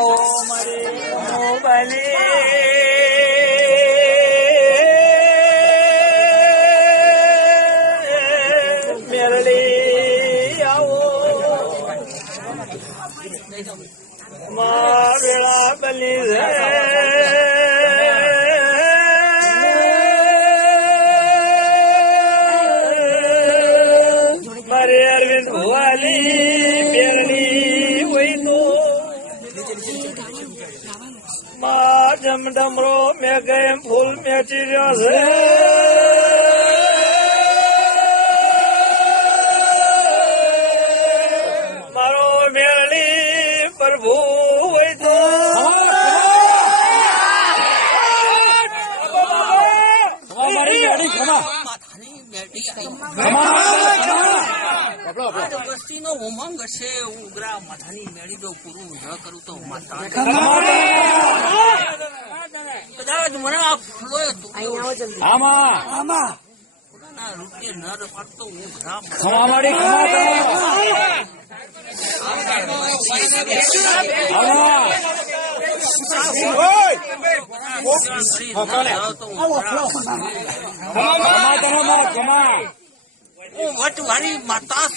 આવો મારી મોબાઈલી મેરડી આવો મા વેળા બની છે મારે અરવિંદ ભુવાલી મેરડી હોય તો મા જમડમરો મેં ગયે ફૂલ મેચી રહ્યો છે મારો મેરડી પ્રભુ હોય તો વસ્તી નો ઉમંગ છે ઉગ્રા માથાની મેળી જો પૂરું ન કરું તો માતા કદાચ મને આ ફૂલો ફૂલાના રૂપે ન રપાડતો ઉગ્રા વટવારી માતા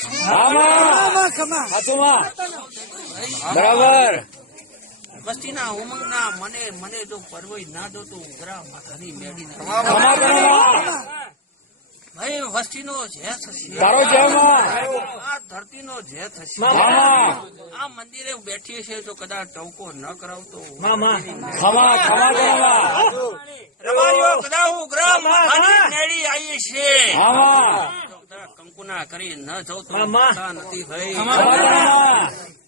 બરાબર વસ્તીના ઉમંગના મને જો પરવઈ ના દો તો ઉગ્રા માથાની મેળી ભાઈ વસ્તીનો જે થશે આ ધરતીનો જે થશે આ મંદિરે બેઠીએ છે તો કદાચ ટવકો ન કરાવતો રમાડીઓ કદાચ ઉગ્રા માથાની મેળી આવી છે કંકુના કરી ન જવું તો નથી ભાઈ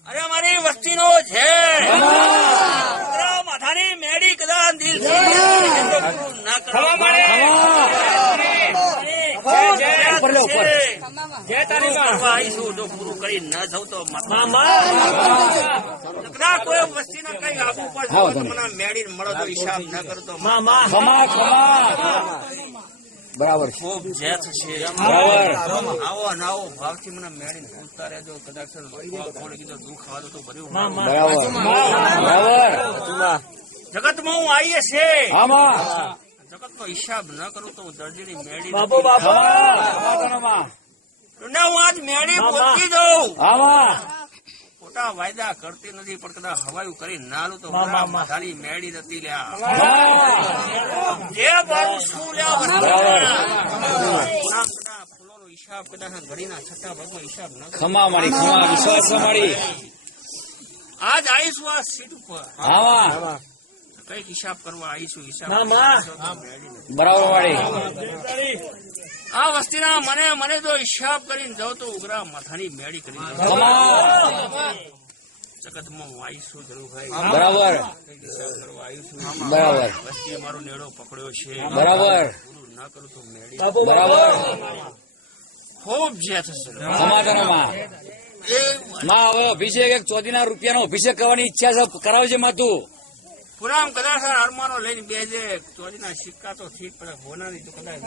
અરે મારી વસ્તીનો છે માથાની મેળી કદાચ દિલ ના કરવા પૂરું કરી ન જવું તો કોઈ વસ્તી ના કઈ આપવું પડશે મને મેળી મળો તો હિસાબ ન કરતો બરાબર ખૂબ જે થશે આવો ને આવો ભાવથી મને મેળીને પૂછતા રહેજો કદાચ કોણે કીધું દુઃખ આવે તો ભર્યું જગતમાં હું આવીએ છે જગત નો હિસાબ ન કરું તો હું દર્દીની મેળી હું આજ મેળી બોલતી દઉં ખોટા વાયદા કરતી નથી પણ કદાચ હવાયું કરી નાલું તો મારી મેળી નથી લ્યા જે બારું શું ફૂલોનો હિસાબ કદાચ ઘડીના છઠ્ઠા ભાગનો હિસાબ ન વિશ્વાસ આજ આવીશું આ સીટ ઉપર કઈક હિસાબ કરવા આવીશું હિસાબ બરાબર આ વસ્તીના મને જો હિસાબ કરીને જાઉં તો ઉગ્રા માથાની મેળી કરી જગતમાં હું આવીશું ધરુભાઈ બરાબર હિસાબ કરવા આવીશું બરાબર વસ્તીએ મારો નેડો પકડ્યો છે બરાબર પૂરું ના કરું તો મેળી બરાબર ખૂબ જે થશે સમાધાનમાં હવે અભિષેક 14 રૂપિયાનો અભિષેક કરવાની ઈચ્છા છે કરાવજે માતું પુરામ કદાચ હરમાનો લઈને બેજે ચોરીના સિક્કા તો ઠીક પડે હોનાની તો કદાચ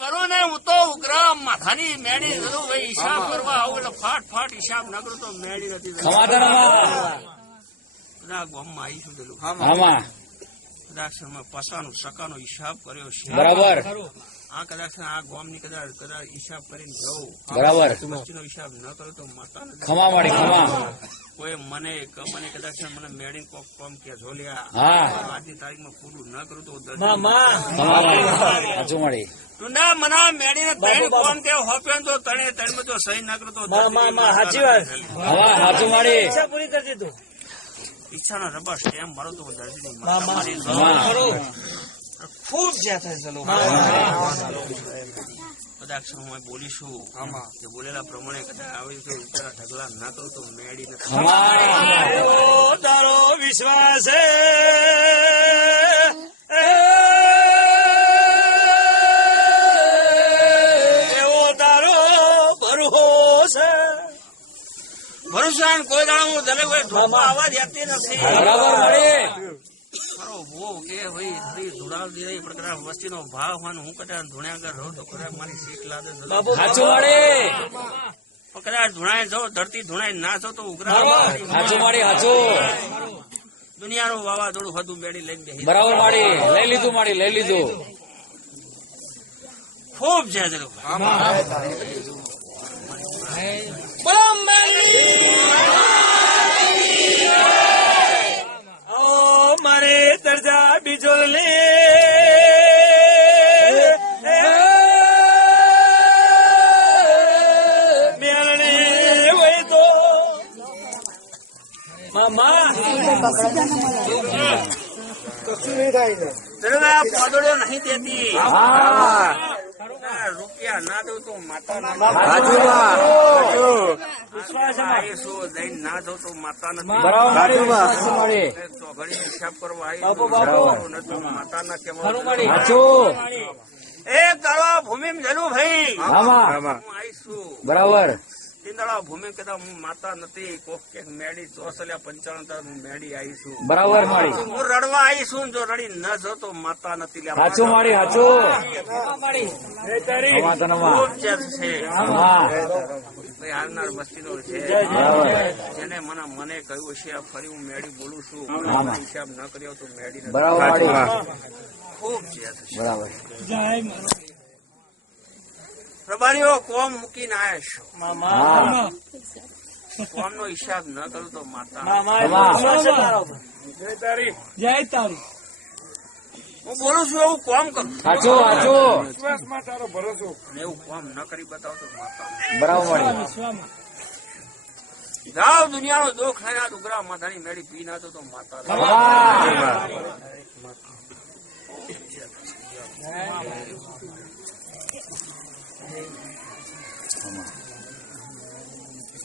વરો ને હું તો ઉગ્રા માથાની મેળી જરૂર ભાઈ હિસાબ કરવા આવું એટલે ફાટ હિસાબ ન કરું તો મેળી નથી કદાચ ગામમાં આવીશું પેલું કદાચ પસાનો સકાનો હિસાબ કર્યો છે બરાબર આ કદાચ આ ગામ ની કદાચ હિસાબ કરીને જવું બરાબર વસ્તીનો હિસાબ ન કરો તો માતા કોઈ મને કદાચ મને મેળીને કોક કોમ કે ઝોલ્યા આજની તારીખમાં પૂરું ન કરું તો ટુંડા મના મેળીને ત્રણ કોમ કે હોપે તો તણે જો સહી ના કરું તો સાચી વાત પૂરી કરી દીધું ઈચ્છાનો રબર સ્ટેમ્પ મારો તો ખૂબ જે થાય ચલો કદાચ હું બોલીશું કે બોલેલા પ્રમાણે કદાચ આવી ઢગલા ના કરું તો મેળી નથી તારો વિશ્વાસ એવો તારો ભરોસા કોઈ દાડો હું દરેક અવાજ આપતી નથી બરાબર મળે મારો ભો કે ભાઈ હરી ધુડાવ દે પણ કદાચ વસ્તીનો ભાવ હું કદાચ ધુણ્યા કર રહું તો કદાચ મારી સીટ લાદે સાચું મળે પણ કદાચ ધૂણાય જાઓ ધરતી ધૂણાય ના જાઓ તો ઉઘરા હાચું માડી હાચું. દુનિયાનું વાવાઝોડું હતું મેળી લઈને બેસી બરાબર માડી લઈ લીધું માડી લઈ લીધું. ખૂબ છે જરૂર. મારે દરજા બીજો લે મેળણી હોય તો મામા જરૂર આ પોદળો નહીં દેતી. હા રૂપિયા ના દઉં તો માતા ના આવીશું દઈને ના દઉં તો માતા નથી. બરાબર માડી હાચું માડી ચોઘડી હિસાબ કરવા આવી નથી માતાના કેવા હાચું. એ કરવા ભૂમિ જલું ભાઈ આમાં હું આવીશું બરાબર તીંદડા ભૂમિ કદા હું માતા નથી કોક કેક મેડી 95 હું મેડી આવીશું. બરાબર માડી હું રડવા આવીશું જો રડી ન જો તો માતા નથી. હાચું માડી હાચું. અમાતનમાં. ખૂબ ચેત છે હા ભાઈ હાલનાર વસ્તીનો છે બરાબર જેને મને કહ્યું છે ફરી હું મેડી બોલું છું આમાં. હિસાબ ન કર્યો તો મેડી નથી. બરાબર માડી ખૂબ ચેત છે. બરાબર પ્રભારીઓ કોમ મૂકીને આવ્યા છો હા કોમ નો હિસાબ ન કરું તો માતા જય તારી હું બોલું છું એવું કોમ કરું હાચું હાચું. અને એવું કોમ ન કરી બતાવો તો માતા બરાબર માડી જાઓ દુનિયાનો દુઃખ લઈને આ ડુગરા માતાની મેળી પી નાખો તો માતા હા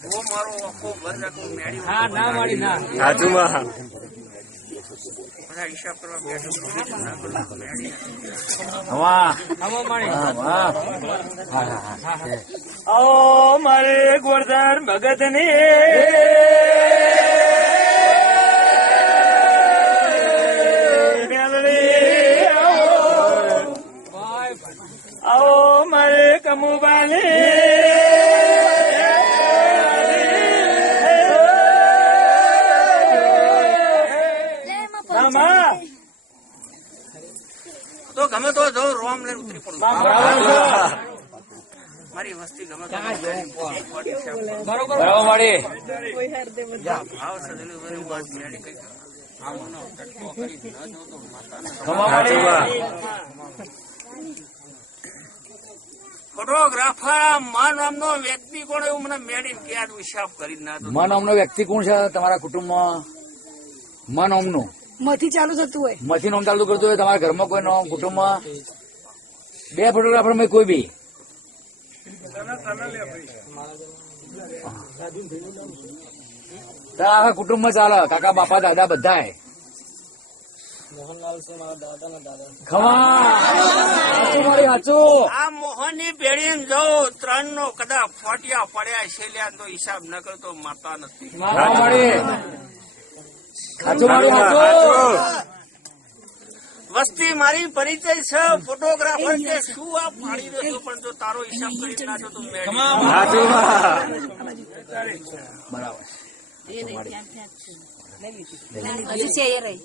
હું મારો આખો બંધ રાખું મેળી હા ના વાળી ના બધા હિસાબ કરવા બેઠું ના કરું તો મેળી આમાં આમાં માળી હા હા હા ઓ મારે ગોરધન ભગત ને આવો મારે કમુબાને મામા તો ગમે તો જો રોમ લઈને ઉતરી પડું મારી વસ્તી ગમે તો બરાબર માડી ભાવ સદેલું મેળી કઈ આમાં તટકો કરી ન જો તો માતાના ખમા માડી ફોટોગ્રાફર મા નામનો વ્યક્તિ કોણ એવું મને મેળી કે આ હિસાબ કરી ના દો. મન નામનો વ્યક્તિ કોણ છે તમારા કુટુંબમાં? મન નામનું મથી ચાલુ થતું હોય મથી નામ ચાલુ કરતું હોય તમારા ઘરમાં કોઈ નામ કુટુંબમાં? બે ફોટોગ્રાફર માં કોઈ બી આખા કુટુંબમાં ચાલે કાકા બાપા દાદા બધા ખમા સાચું મારી સાચું. આ મોહનની પેઢી જવું 3 નો કદાચ ફોટિયા પડ્યા છે લ્યા તો હિસાબ ન કરતો માતા નથી. ખમા મારી સાચું મારી સાચું. વસ્તી મારી પરિચય છે ફોટોગ્રાફર કે શું આ પાડી દો પણ જો તારો હિસાબ કરી નાખો તો મેળી. બરાબર હજી છે એ રહી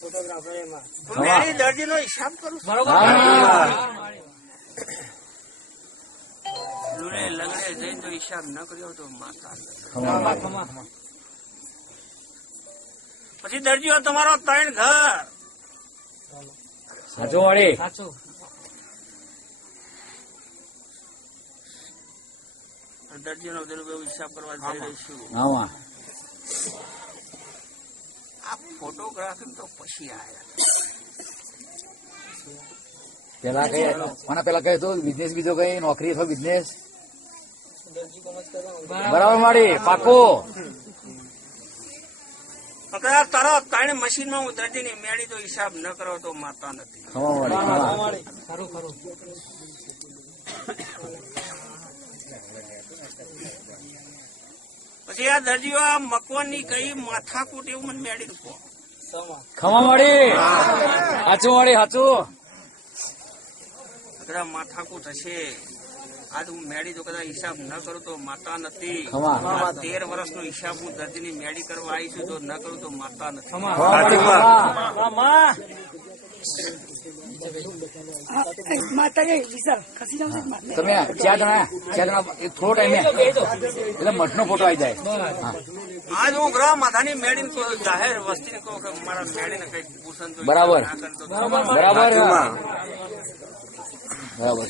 ફોટોગ્રાફર એમાં હું મેળી દર્દીનો હિસાબ કરું છું. લૂણે લગડે જઈને જો હિસાબ ન કર્યો તો માતા નથી. પછી દર્દીઓ તમારો 3 ઘર સાચું વાળી સાચું દર્દીઓનો દરબાર હિસાબ કરવા જઈ રહીશું. હા આ ફોટોગ્રાફી તો પછી આયા પેલા કઈ મને પેલા કહે તો બિઝનેસ બીજો કઈ નોકરી અથવા બિઝનેસ બરાબર માડી પાકો પકડા તારો 3 મશીનમાં હું દર્દીની મેળી તો હિસાબ ન કરો તો માતા નથી. ખમા માડી ખરું ખરું પછી આ દર્દીઓ આ મકવાનની કઈ માથાકૂટ એવું મને મેળી કહો. ખમા માડી સાચું માડી સાચું. કદાચ માથાકૂટ હશે. આજ હું મેળી તો કદાચ હિસાબ ન કરું તો માતા નથી. ખમા. આ 13 વર્ષનો હિસાબ હું દર્દીની મેળી કરવા આવી છું, તો ન કરું તો માતા નથી. માતા વિશાલ ખસી જાવ છે માતા. તમે ચાર જણા એક થોડો ટાઈમે એટલે મઠનો ફોટો આવી જાય. હા. આજ હું ગ્રહ માથાની મેળીને કહું, જાહેર વસ્તીને કહું કે મારા મેળીને કઈ પૂછન તો બરાબર. ના કરતો. બરાબર બરાબર